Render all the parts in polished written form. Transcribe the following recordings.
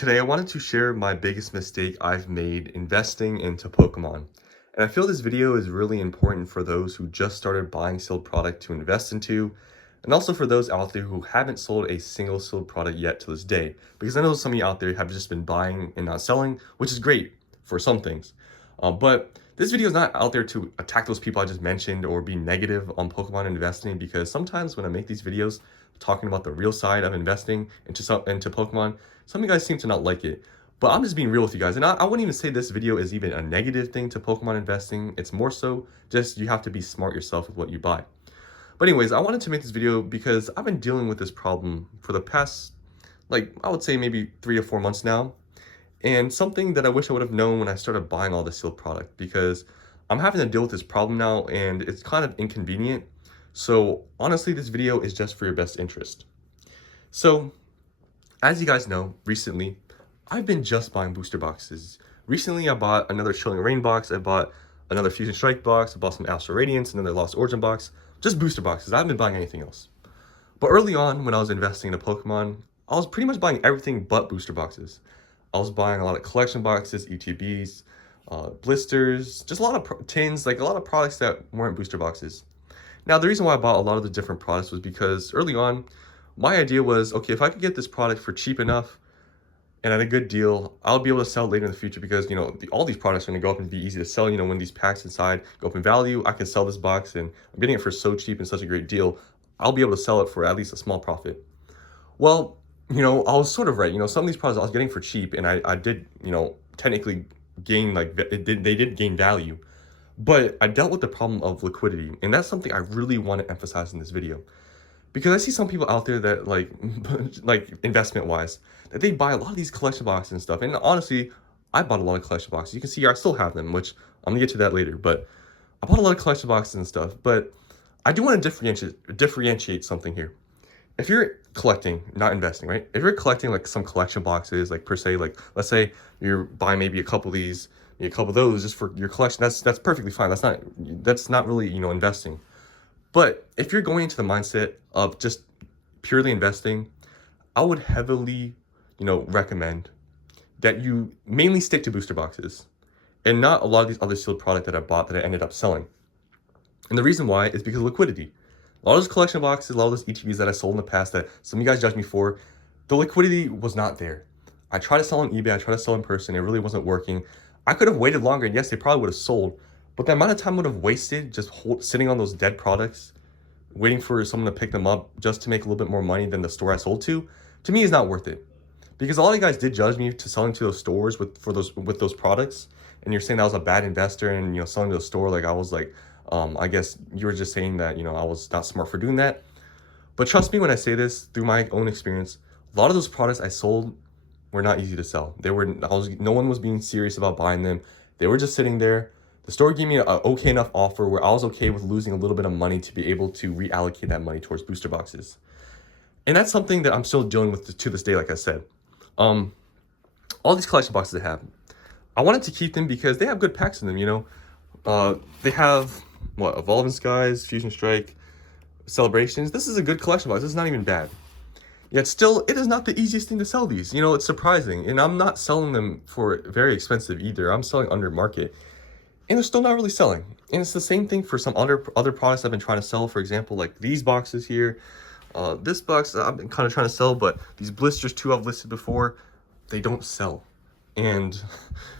Today, I wanted to share my biggest mistake I've made investing into Pokemon. And I feel this video is really important for those who just started buying sealed product to invest into, and also for those out there who haven't sold a single sealed product yet to this day. Because I know some of you out there have just been buying and not selling, which is great for some things. But this video is not out there to attack those people I just mentioned or be negative on Pokemon investing, because sometimes when I make these videos talking about the real side of investing into Pokemon, some of you guys seem to not like it. But I'm just being real with you guys. And I wouldn't even say this video is even a negative thing to Pokemon investing. It's more so just you have to be smart yourself with what you buy. But anyways, I wanted to make this video because I've been dealing with this problem for the past, like, I would say maybe 3 to 4 months now. And something that I wish I would have known when I started buying all this sealed product, because I'm having to deal with this problem now and it's kind of inconvenient. So honestly, this video is just for your best interest. So as you guys know, recently, I've been just buying booster boxes. Recently, I bought another Chilling Reign box. I bought another Fusion Strike box. I bought some Astral Radiance, another Lost Origin box. Just booster boxes. I haven't been buying anything else. But early on, when I was investing in a Pokemon, I was pretty much buying everything but booster boxes. I was buying a lot of collection boxes, ETBs, blisters, just a lot of tins, like a lot of products that weren't booster boxes. Now, the reason why I bought a lot of the different products was because early on, my idea was, okay, if I could get this product for cheap enough and at a good deal, I'll be able to sell it later in the future, because, you know, all these products are going to go up and be easy to sell. You know, when these packs inside go up in value, I can sell this box and I'm getting it for so cheap and such a great deal. I'll be able to sell it for at least a small profit. Well, you know, I was sort of right. You know, some of these products I was getting for cheap and I did, you know, technically gain, like, they did gain value. But I dealt with the problem of liquidity. And that's something I really want to emphasize in this video. Because I see some people out there that, like, like investment wise, that they buy a lot of these collection boxes and stuff. And honestly, I bought a lot of collection boxes. You can see here, I still have them, which I'm gonna get to that later. But I bought a lot of collection boxes and stuff. But I do want to differentiate something here. If you're collecting, not investing, right? If you're collecting like some collection boxes, like per se, like let's say you're buying maybe a couple of these, maybe a couple of those just for your collection, that's perfectly fine. That's not really, you know, investing. But if you're going into the mindset of just purely investing, I would heavily, you know, recommend that you mainly stick to booster boxes and not a lot of these other sealed product that I bought that I ended up selling. And the reason why is because of liquidity. A lot of those collection boxes, a lot of those ETBs that I sold in the past that some of you guys judged me for, the liquidity was not there. I tried to sell on eBay, I tried to sell in person, it really wasn't working. I could have waited longer, and yes, they probably would have sold, but the amount of time would have wasted just sitting on those dead products, waiting for someone to pick them up just to make a little bit more money than the store I sold to me is not worth it. Because a lot of you guys did judge me to selling to those stores with those products, and you're saying I was a bad investor and, you know, selling to the store, like I was like, I guess you were just saying that, you know, I was not smart for doing that. But trust me when I say this, through my own experience, a lot of those products I sold were not easy to sell. No one was being serious about buying them. They were just sitting there. The store gave me an okay enough offer where I was okay with losing a little bit of money to be able to reallocate that money towards booster boxes. And that's something that I'm still dealing with to this day, like I said. All these collection boxes I have, I wanted to keep them because they have good packs in them, you know. They have, what, Evolving Skies, Fusion Strike, Celebrations. This is a good collection box. This is not even bad. Yet still, it is not the easiest thing to sell these. You know, it's surprising. And I'm not selling them for very expensive either. I'm selling under market. And they're still not really selling. And it's the same thing for some other products I've been trying to sell. For example, like these boxes here. This box I've been kind of trying to sell, but these blisters too I've listed before, they don't sell. And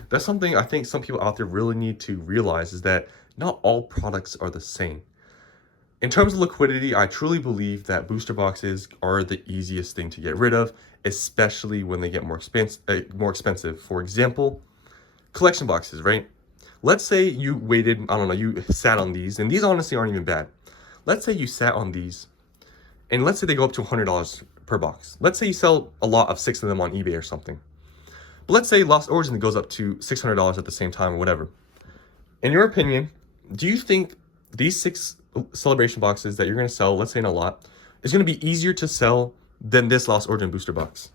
that's something I think some people out there really need to realize, is that not all products are the same. In terms of liquidity, I truly believe that booster boxes are the easiest thing to get rid of, especially when they get more expensive. For example, collection boxes, right? Let's say you waited, I don't know, you sat on these, and these honestly aren't even bad. Let's say you sat on these, and let's say they go up to $100 per box. Let's say you sell a lot of 6 of them on eBay or something. But let's say Lost Origin goes up to $600 at the same time or whatever. In your opinion, do you think these 6 celebration boxes that you're going to sell, let's say in a lot, is going to be easier to sell than this Lost Origin booster box?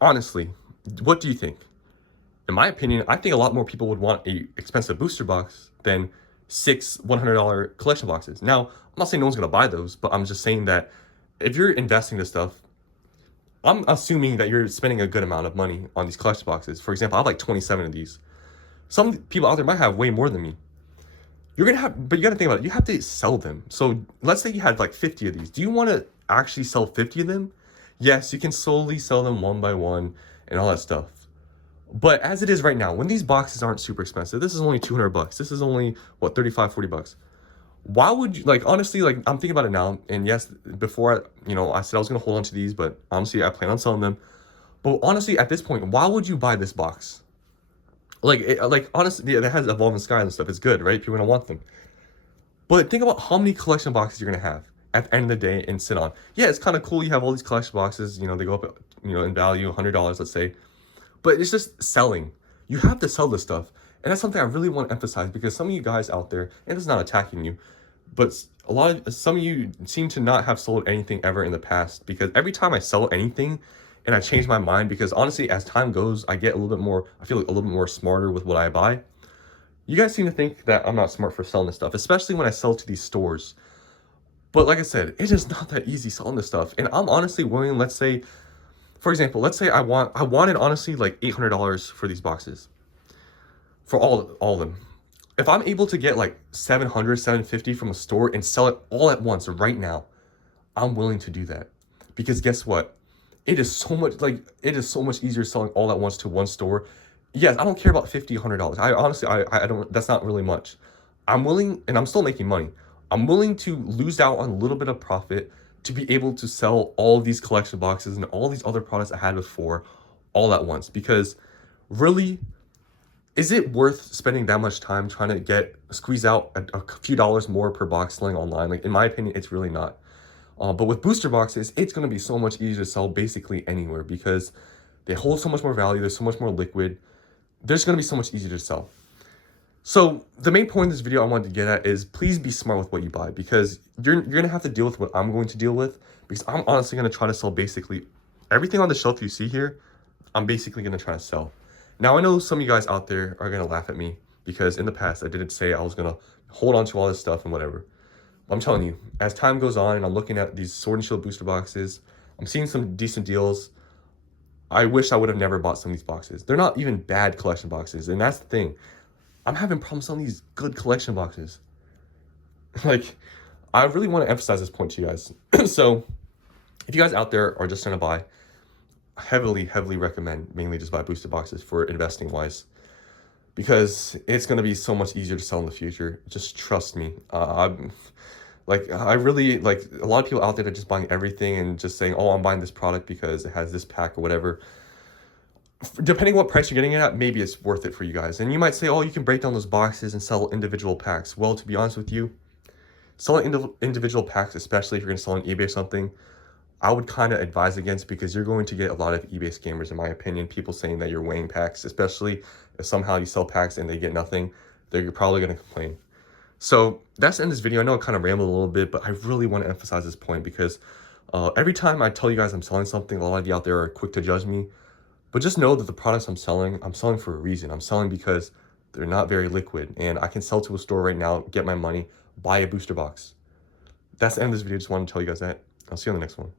Honestly, what do you think? In my opinion, I think a lot more people would want a expensive booster box than 6 $100 collection boxes. Now, I'm not saying no one's going to buy those, but I'm just saying that if you're investing this stuff, I'm assuming that you're spending a good amount of money on these collection boxes. For example, I have like 27 of these. Some people out there might have way more than me. You're gonna have, but you gotta think about it. You have to sell them. So let's say you had like 50 of these. Do you want to actually sell 50 of them? Yes, you can slowly sell them one by one and all that stuff. But as it is right now, when these boxes aren't super expensive, this is only 200 bucks. This is only what, 35, 40 bucks. Why would you, like, honestly, like, I'm thinking about it now. And yes, before I said I was gonna hold on to these, but honestly, I plan on selling them. But honestly, at this point, why would you buy this box? Like honestly, yeah, it has Evolving Sky and stuff. It's good, right? People are gonna want them. But think about how many collection boxes you're gonna have at the end of the day and sit on. Yeah, it's kind of cool. You have all these collection boxes. They go up, in value, $100, let's say. But it's just selling. You have to sell this stuff, and that's something I really want to emphasize because some of you guys out there, and it's not attacking you, but some of you seem to not have sold anything ever in the past because every time I sell anything and I change my mind because honestly, as time goes, I get a little bit more, I feel like a little bit more smarter with what I buy. You guys seem to think that I'm not smart for selling this stuff, especially when I sell to these stores. But like I said, it is not that easy selling this stuff. And I'm honestly willing, let's say, for example, let's say I wanted honestly like $800 for these boxes. For all of them. If I'm able to get like 700, 750 from a store and sell it all at once right now, I'm willing to do that. Because guess what? It is so much easier selling all at once to one store. Yes, I don't care about $50, $100. I honestly, I don't, that's not really much. I'm willing, and I'm still making money. I'm willing to lose out on a little bit of profit to be able to sell all of these collection boxes and all these other products I had before all at once. Because really, is it worth spending that much time trying to squeeze out a few dollars more per box selling online? Like, in my opinion, it's really not. But with booster boxes, it's going to be so much easier to sell basically anywhere because they hold so much more value. They're so much more liquid. They're just going to be so much easier to sell. So the main point of this video I wanted to get at is please be smart with what you buy because you're going to have to deal with what I'm going to deal with because I'm honestly going to try to sell basically everything on the shelf you see here. I'm basically going to try to sell. Now, I know some of you guys out there are going to laugh at me because in the past I didn't say I was going to hold on to all this stuff and whatever. I'm telling you, as time goes on and I'm looking at these Sword and Shield booster boxes, I'm seeing some decent deals. I wish I would have never bought some of these boxes. They're not even bad collection boxes, and that's the thing. I'm having problems selling these good collection boxes. Like, I really want to emphasize this point to you guys. So, if you guys out there are just trying to buy, I heavily recommend mainly just buy booster boxes for investing wise. Because it's going to be so much easier to sell in the future. Just trust me. I really, like, a lot of people out there that are just buying everything and just saying, oh, I'm buying this product because it has this pack or whatever. Depending what price you're getting it at, maybe it's worth it for you guys. And you might say, oh, you can break down those boxes and sell individual packs. Well, to be honest with you, selling individual packs, especially if you're going to sell on eBay or something, I would kind of advise against because you're going to get a lot of eBay scammers, in my opinion. People saying that you're weighing packs, especially if somehow you sell packs and they get nothing, they're probably going to complain. So that's the end of this video. I know I kind of rambled a little bit, but I really want to emphasize this point because every time I tell you guys I'm selling something, a lot of you out there are quick to judge me. But just know that the products I'm selling for a reason. I'm selling because they're not very liquid. And I can sell to a store right now, get my money, buy a booster box. That's the end of this video. Just wanted to tell you guys that. I'll see you on the next one.